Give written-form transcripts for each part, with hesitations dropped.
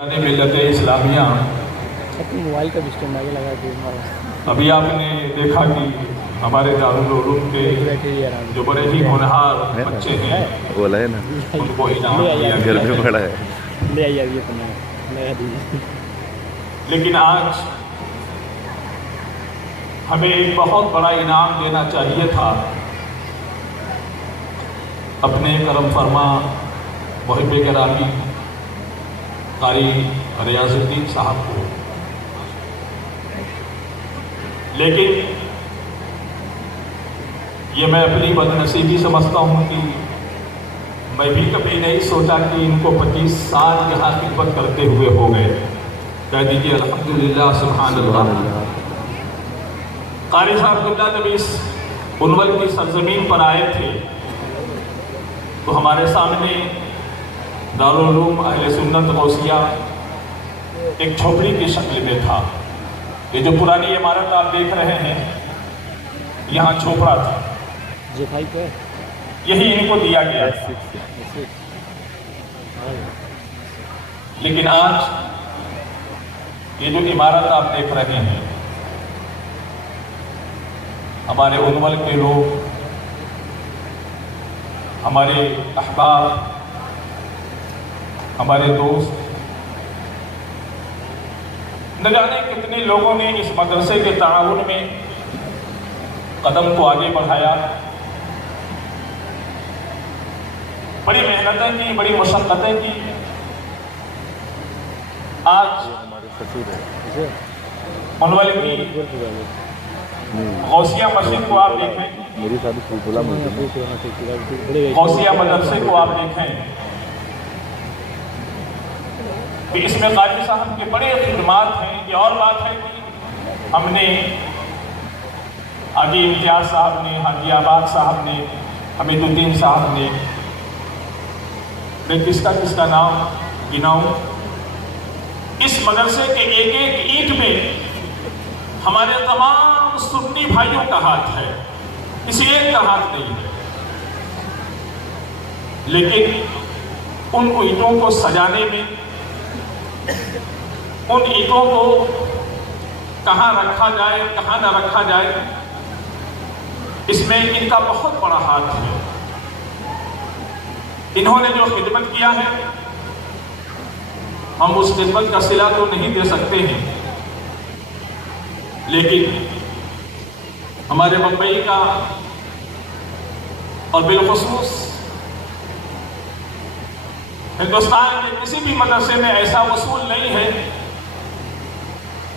ملت اسلامیہ موبائل کا بھی اسٹینڈ آگے لگا کے ابھی آپ نے دیکھا کہ ہمارے دارالعلوم کے جو بڑے ہی ہونہار بچے ہیں بولا ہے نا ان کو انعام دیا گھر گیا میں ہے۔ پڑا ہے لے آئیے ابھی نیا دیجیے۔ لیکن آج ہمیں ایک بہت بڑا انعام دینا چاہیے تھا اپنے کرم فرما محب گرامی قاری ریاض الدین صاحب کو، لیکن یہ میں اپنی بد نصیبی سمجھتا ہوں کہ میں بھی کبھی نہیں سوچا کہ ان کو 25 سال یہاں خدمت کرتے ہوئے ہو گئے۔ کہہ دیجیے الحمدللہ سبحان اللہ۔ قاری صاحب قبلہ جب اس انول کی سرزمین پر آئے تھے تو ہمارے سامنے دارالعلوم اہل سنت غوثیہ ایک جھوپڑی کی شکل میں تھا۔ یہ جو پرانی عمارت آپ دیکھ رہے ہیں یہاں جھوپڑا تھا، یہی ان کو دیا گیا تھا۔ لیکن آج یہ جو عمارت آپ دیکھ رہے ہیں ہمارے انول کے لوگ، ہمارے احباب، ہمارے دوست، نہ جانے کتنے لوگوں نے اس مدرسے کے تعاون میں قدم کو آگے بڑھایا، بڑی محنتیں کی، بڑی مشقتیں کی۔ آج انول کی غوثیہ مسجد کو آپ دیکھیں، غوثیہ مدرسے کو آپ دیکھیں کہ اس میں قاری صاحب کے بڑے خدمات ہیں۔ یہ اور بات ہے کہ ہم نے حاجی امتیاز صاحب نے، حاجی آباد صاحب نے، حمید الدین صاحب نے، میں کس کا نام گناؤں، اس مدرسے کے ایک ایک اینٹ میں ہمارے تمام سنی بھائیوں کا ہاتھ ہے، کسی ایک کا ہاتھ نہیں ہے۔ لیکن ان اینٹوں کو سجانے میں، ان اینٹوں کو کہاں رکھا جائے کہاں نہ رکھا جائے، اس میں ان کا بہت بڑا ہاتھ ہے۔ انہوں نے جو خدمت کیا ہے ہم اس خدمت کا صلہ تو نہیں دے سکتے ہیں، لیکن ہمارے ممبئی کا اور بالخصوص ہندوستان کے کسی بھی مدرسے میں ایسا اصول نہیں ہے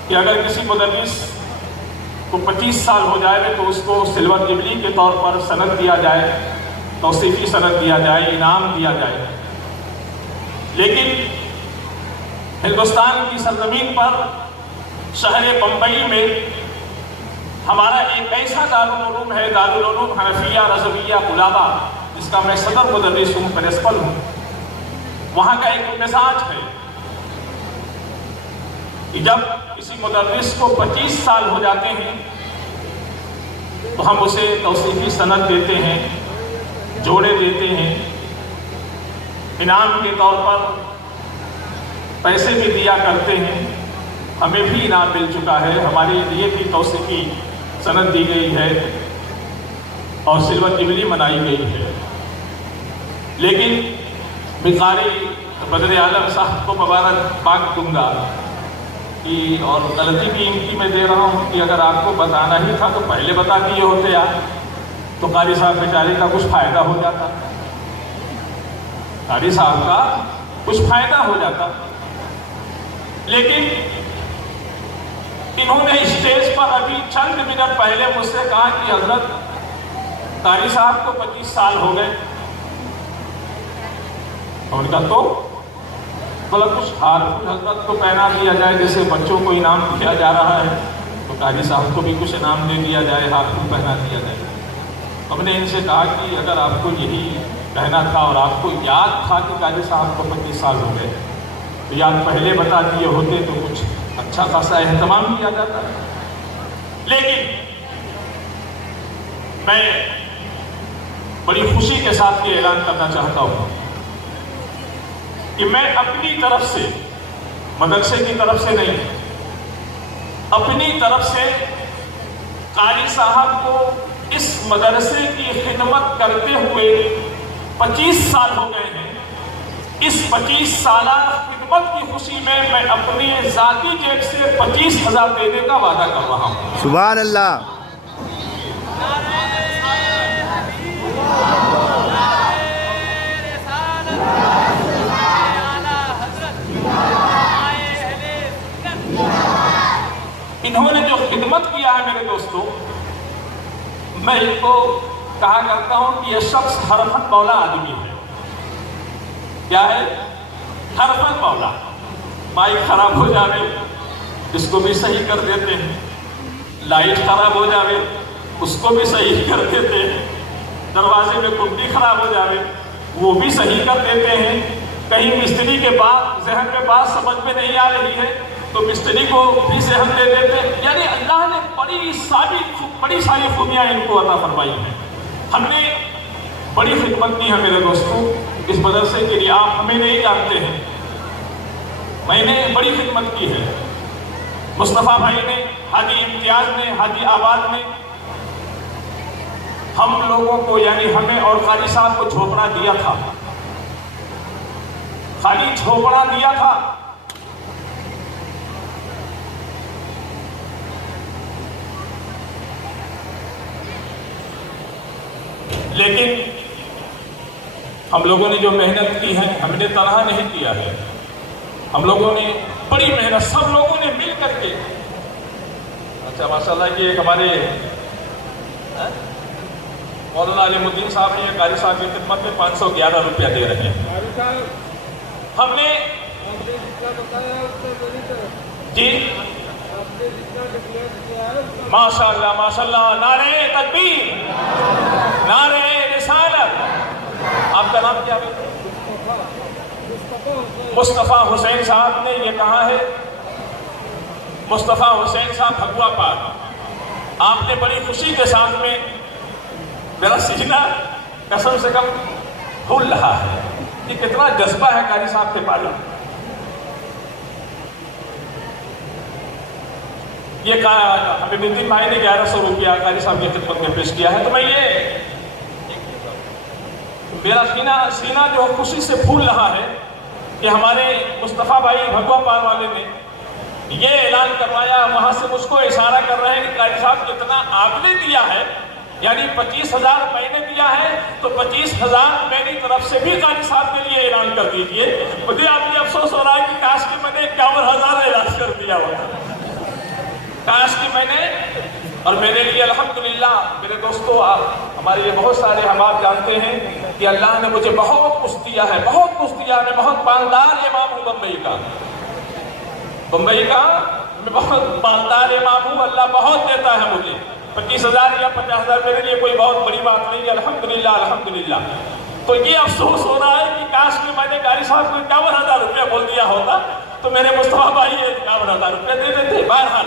کہ اگر کسی مدرس کو 25 سال ہو جائے تو اس کو سلور جبلی کے طور پر سند دیا جائے، توصیفی سند دیا جائے، انعام دیا جائے۔ لیکن ہندوستان کی سرزمین پر شہر بمبئی میں ہمارا ایک ایسا دارالعلوم ہے، دارالعلوم حنفیہ رضویہ کولابا، جس کا میں صدر مدرس ہوں، پرنسپل ہوں۔ وہاں کا ایک مزاج ہے کہ جب کسی مدرس کو 25 سال ہو جاتے ہیں تو ہم اسے توصیفی سند دیتے ہیں، جوڑے دیتے ہیں، انعام کے طور پر پیسے بھی دیا کرتے ہیں۔ ہمیں بھی انعام مل چکا ہے، ہمارے لیے بھی توصیفی سند دی گئی ہے اور سلور جبلی منائی گئی ہے۔ لیکن میں قاری بدر عالم صاحب کو مبارکباد دوں گا کہ، اور غلطی بھی ان کی میں دے رہا ہوں کہ اگر آپ کو بتانا ہی تھا تو پہلے بتا دیے ہوتے یار، تو قاری صاحب بیچارے کا کچھ فائدہ ہو جاتا، قاری صاحب کا کچھ فائدہ ہو جاتا۔ لیکن انہوں نے اسٹیج پر ابھی چند منٹ پہلے مجھ سے کہا کہ حضرت قاری صاحب کو 25 سال ہو گئے، اور کہا تو کچھ ہارفل حضرت کو پہنا دیا جائے، جیسے بچوں کو انعام دیا جا رہا ہے تو قاری صاحب کو بھی کچھ انعام دے دیا جائے، ہارفل پہنا دیا جائے۔ ہم نے ان سے کہا کہ اگر آپ کو یہی کہنا تھا اور آپ کو یاد تھا کہ قاری صاحب کو 25 سال ہو گئے تو یاد پہلے بتا دیے ہوتے تو کچھ اچھا خاصا اہتمام کیا جاتا۔ لیکن میں بڑی خوشی کے ساتھ یہ اعلان کرنا چاہتا ہوں کہ میں اپنی طرف سے مدرسے کی طرف سے نہیں، اپنی طرف سے قاری صاحب کو اس مدرسے کی خدمت کرتے ہوئے 25 سال ہو گئے ہیں۔ اس 25 سالہ خدمت کی خوشی میں اپنے ذاتی جیب سے 25,000 دینے کا وعدہ کر رہا ہوں۔ سبحان اللہ۔ انہوں نے جو خدمت کیا ہے میرے دوستوں، میں ان کو کہا کرتا ہوں کہ یہ شخص حرفت مولا آدمی ہے۔ کیا ہے؟ حرفت مولا۔ مائک خراب ہو جاوے اس کو بھی صحیح کر دیتے ہیں، لائٹ خراب ہو جاوے اس کو بھی صحیح کر دیتے ہیں، دروازے میں کنڈی خراب ہو جاوے وہ بھی صحیح کر دیتے ہیں، کہیں مستری کے بعد ذہن میں بات سمجھ میں نہیں آ رہی ہے تو مستری کو بھی ذہن دے دیتے ہیں۔ یعنی اللہ نے بڑی ساری خوبیاں ان کو عطا فرمائی ہیں۔ ہم نے بڑی خدمت کی ہے میرے دوستوں اس مدرسے کے لیے، آپ ہمیں نہیں جانتے ہیں، میں نے بڑی خدمت کی ہے۔ مصطفیٰ بھائی نے، حاجی امتیاز نے، حاجی آباد نے ہم لوگوں کو یعنی ہمیں اور قاری صاحب کو جھوپڑا دیا تھا، خالی جھوپڑا دیا تھا۔ لیکن ہم لوگوں نے جو محنت کی ہے ہم نے تنہا نہیں کیا ہے، ہم لوگوں نے بڑی محنت سب لوگوں نے مل کر کے۔ اچھا ماشاءاللہ یہ ہمارے مولانا علیم الدین صاحب نے یہ قاری صاحب کی خدمت میں 511 روپیہ دے رہے ہیں۔ ہم نے جی ماشاءاللہ ماشاءاللہ، نعرہ تکبیر، نعرہ رسالت۔ آپ کا نام کیا ہے؟ مصطفیٰ حسین صاحب نے یہ کہا ہے، مصطفیٰ حسین صاحب بھگوا پاک، آپ نے بڑی خوشی کے ساتھ میں، میرا سینہ قسم سے کم پھول رہا ہے کہ کتنا جذبہ ہے قاری صاحب کے پاس۔ یہ کہا حبیب الدین بھائی نے 1100 روپیہ قاری صاحب کی خدمت میں پیش کیا ہے، تو میں یہ میرا سینہ جو خوشی سے پھول رہا ہے کہ ہمارے مصطفیٰ بھائی بھگوا پار والے نے یہ اعلان کروایا، وہاں سے مجھ کو اشارہ کر رہے ہیں کہ قاری صاحب کتنا آپ نے دیا ہے، یعنی 25,000 میں نے دیا ہے تو 25,000 میری طرف سے بھی قاری صاحب کے لیے اعلان کر دیجئے۔ مجھے آپ نے افسوس ہو رہا ہے کہ کاش کہ میں نے 51,000 اعلان کر دیا ہوتا، کاش کہ میں نے۔ اور میرے لیے الحمدللہ میرے دوستو، ہمارے یہ بہت سارے احباب جانتے ہیں کہ اللہ نے مجھے بہت کچھ دیا ہے، بہت کچھ دیا ہے۔ میں بہت مالدار امام ہوں بمبئی کا، میں بہت مالدار امام ہوں، اللہ بہت دیتا ہے مجھے۔ 25,000 یا 50,000 میرے لیے کوئی بہت بڑی بات نہیں ہے، الحمدللہ الحمدللہ۔ تو یہ افسوس ہو رہا ہے کہ کاش کہ میں نے قاری صاحب کو 51,000 روپیہ بول دیا ہوتا تو میرے مصطفیٰ بھائی 51,000 روپیہ دے دیتے۔ بہرحال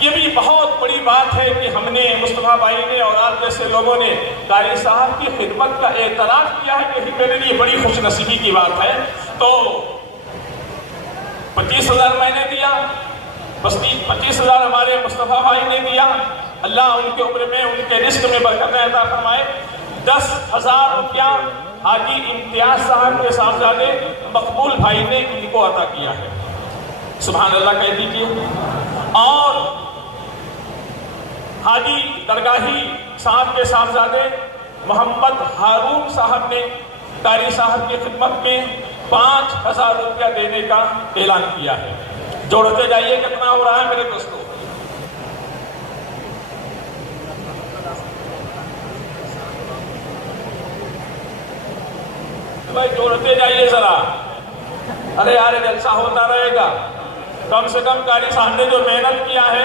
یہ بھی بہت بڑی بات ہے کہ ہم نے، مصطفیٰ بھائی نے اور آپ جیسے لوگوں نے قاری صاحب کی خدمت کا اعتراف کیا ہے، کہ میرے لیے بڑی خوش نصیبی کی بات ہے۔ تو 25,000 میں نے دیا، بس 25,000 ہمارے مصطفیٰ بھائی نے دیا، اللہ ان کے عمر میں، ان کے رزق میں برکت عطا فرمائے۔ 10,000 روپیہ حاجی امتیاز صاحب کے صاحبزادے مقبول بھائی نے ان کو عطا کیا ہے، سبحان اللہ کہہ دیجیے۔ اور حاجی درگاہی صاحب کے صاحبزادے محمد ہارون صاحب نے قاری صاحب کی خدمت میں 5,000 روپیہ دینے کا اعلان کیا ہے۔ جوڑتے جائیے کتنا ہو رہا ہے میرے دوستوں۔ بھائی جوڑتے جائیے ذرا، ارے یار جلسہ ہوتا رہے گا۔ کم سے کم قاری صاحب نے جو محنت کیا ہے،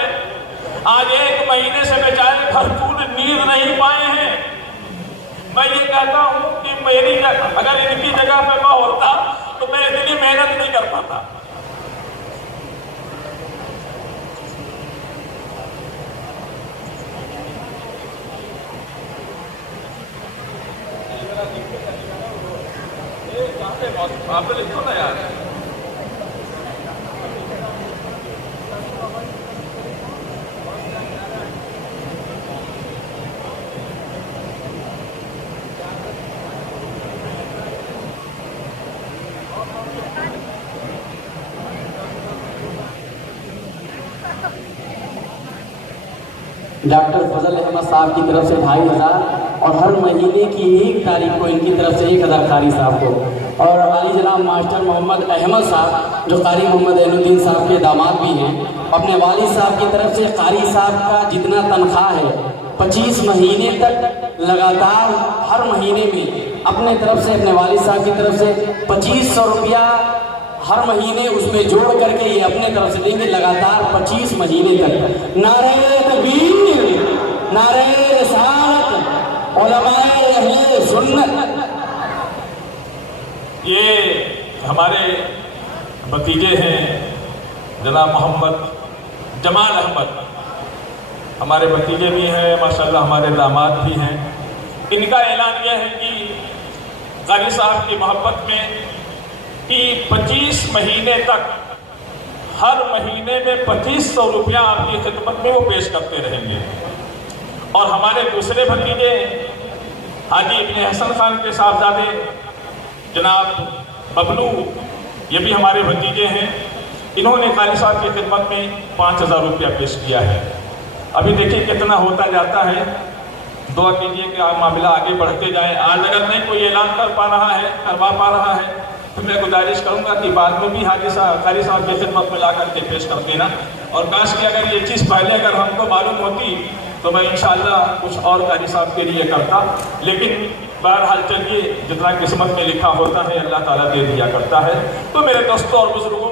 آج 1 مہینے سے بیچارے بھرپور نیند نہیں پائے ہیں۔ میں یہ کہتا ہوں کہ میری اگر ان کی جگہ پہ میں ہوتا تو میں اتنی محنت نہیں کر پاتا۔ آپ لکھو نا یار، ڈاکٹر فضل احمد صاحب کی طرف سے 2500 اور ہر مہینے کی 1 تاریخ کو ان کی طرف سے 1000 قاری صاحب کو، اور عالی جناب ماسٹر محمد احمد صاحب جو قاری محمد عین الدین صاحب کے داماد بھی ہیں، اپنے والد صاحب کی طرف سے قاری صاحب کا جتنا تنخواہ ہے 25 مہینے تک لگاتار ہر مہینے میں اپنے طرف سے اپنے والد صاحب کی طرف سے 2500 روپیہ ہر مہینے اس میں جوڑ کر کے یہ اپنے طرف سے دیں گے لگاتار 25 مہینے تک۔ نعرہ تکبیر، نعرہ رسالت، علماء اہل سنت۔ یہ ہمارے بھتیجے ہیں جناب محمد جمال احمد، ہمارے بھتیجے بھی ہیں ماشاءاللہ، ہمارے داماد بھی ہیں۔ ان کا اعلان یہ ہے کہ قاری صاحب کی محبت میں کہ 25 مہینے تک ہر مہینے میں 2500 روپیہ آپ کی خدمت میں وہ پیش کرتے رہیں گے۔ اور ہمارے دوسرے بھتیجے حاجی ابن حسن خان کے صاحبزادے جناب ببلو، یہ بھی ہمارے بھتیجے ہیں، انہوں نے قاری صاحب کی خدمت میں 5000 روپیہ پیش کیا ہے۔ ابھی دیکھیں کتنا ہوتا جاتا ہے، دعا کیجیے کہ معاملہ آگے بڑھتے جائیں۔ آج اگر نہیں کوئی اعلان کروا پا رہا ہے تو میں گزارش کروں گا کہ بعد میں بھی حاجی صاحب قاری صاحب کی خدمت میں لا کر کے پیش کر دینا، اور کاش کہ اگر یہ چیز پہلے اگر ہم کو معلوم ہوتی تو میں انشاءاللہ کچھ اور قاری صاحب کے لیے کرتا، لیکن بہرحال چلیے جتنا قسمت میں لکھا ہوتا ہے اللہ تعالیٰ دے دیا کرتا ہے۔ تو میرے دوستوں اور بزرگوں،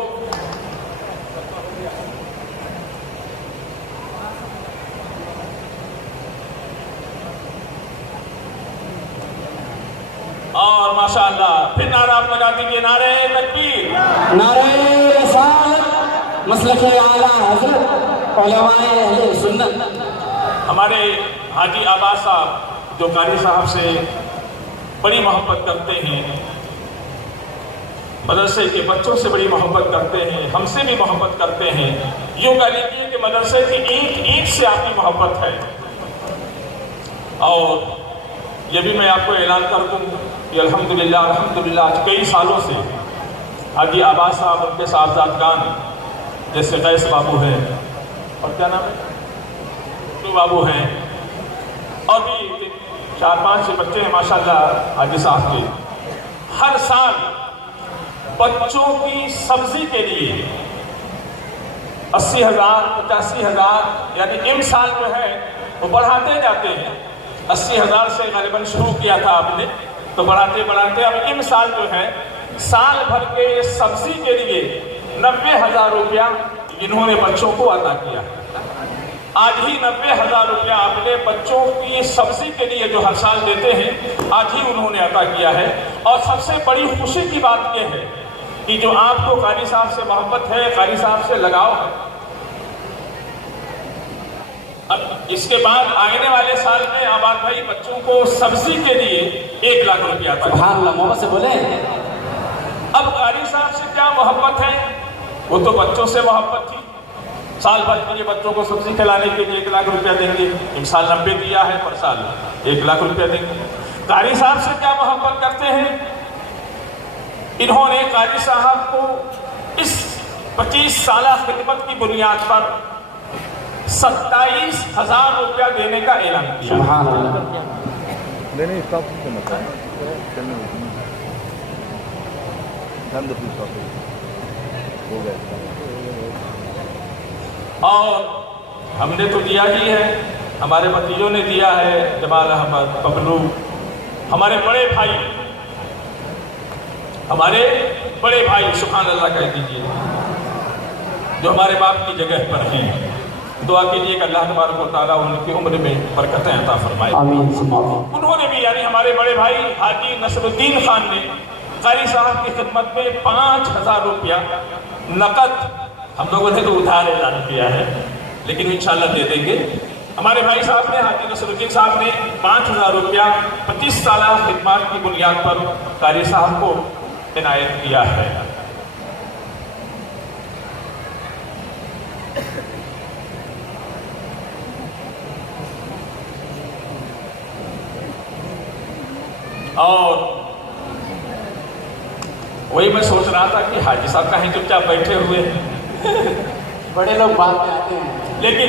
اور ماشاءاللہ پھر نعرہ آپ لگا دیجیے، نعرہ تکبیر، نعرہ رسالت، مسلک اعلیٰ حضرت، علماء اہل سنت۔ ہمارے حاجی عباس صاحب جو قاری صاحب سے بڑی محبت کرتے ہیں، مدرسے کے بچوں سے بڑی محبت کرتے ہیں، ہم سے بھی محبت کرتے ہیں، یوں کہہ لیجیے کہ مدرسے کی اینٹ سے آپ کی محبت ہے۔ اور یہ بھی میں آپ کو اعلان کر دوں کہ الحمدللہ آج کئی سالوں سے حاجی عباس صاحب ان کے صاحبزادگان جیسے قیس بابو ہیں اور کیا نام ہے بابو ہیں، اور بھی 4-5 بچے ہیں ماشاءاللہ حاجی صاحب کے، ہر سال بچوں کی سبزی کے لیے 80,000 85,000 یعنی امسال جو ہے وہ بڑھاتے جاتے ہیں۔ 80,000 سے غالباً شروع کیا تھا آپ نے، تو بڑھاتے اب امسال جو ہے سال بھر کے سبزی کے لیے 90,000 روپیہ جنہوں نے بچوں کو عطا کیا۔ آج ہی 90,000 روپیہ آپ نے بچوں کی سبزی کے لیے جو ہر سال دیتے ہیں آج ہی انہوں نے عطا کیا ہے۔ اور سب سے بڑی خوشی کی بات یہ ہے کہ جو آپ کو قاری صاحب سے محبت ہے، قاری صاحب سے لگاؤ ہے، اب اس کے بعد آنے والے سال میں آباد بھائی بچوں کو سبزی کے لیے 1 لاکھ روپیہ عطا۔ سبحان اللہ، محبت سے بولیں۔ اب قاری صاحب سے کیا محبت ہے، وہ تو بچوں سے محبت تھی، سال بھر کے لیے بچوں کو سبزی کھلانے کے لیے 1 لاکھ روپیہ دیں گے، امسال 90 دیا ہے، پر سال 1 لاکھ روپیہ دیں گے۔ قاری صاحب سے کیا محبت کرتے ہیں، انہوں نے قاری صاحب کو اس 25 سالہ خدمت کی بنیاد پر 27,000 روپیہ دینے کا اعلان کیا۔ سبحان اللہ۔ اور ہم نے تو دیا ہی ہے، ہمارے بھتیجوں نے دیا ہے، جمال احمد، ببلو، ہمارے بڑے بھائی سبحان اللہ کہہ دیجیے، جو ہمارے باپ کی جگہ پر ہیں، دعا کیجیے کہ اللہ تبارک و تعالیٰ ان کی عمر میں برکتیں عطا فرمائے۔ آمین۔ انہوں نے بھی یعنی ہمارے بڑے بھائی حاجی نصر الدین خان نے قاری صاحب کی خدمت میں 5,000 روپیہ نقد، ہم لوگوں نے تو ادھار اعلان کیا ہے لیکن انشاءاللہ دے دیں گے۔ ہمارے بھائی صاحب نے حاجی نصر الدین صاحب نے 5,000 روپیہ 25 سالہ خدمات کی بنیاد پر قاری صاحب کو عنایت کیا ہے۔ اور وہی میں سوچ رہا تھا کہ حاجی صاحب کہیں چپ چاپ بیٹھے ہوئے ہیں، بڑے لوگ بات میں آتے ہیں، لیکن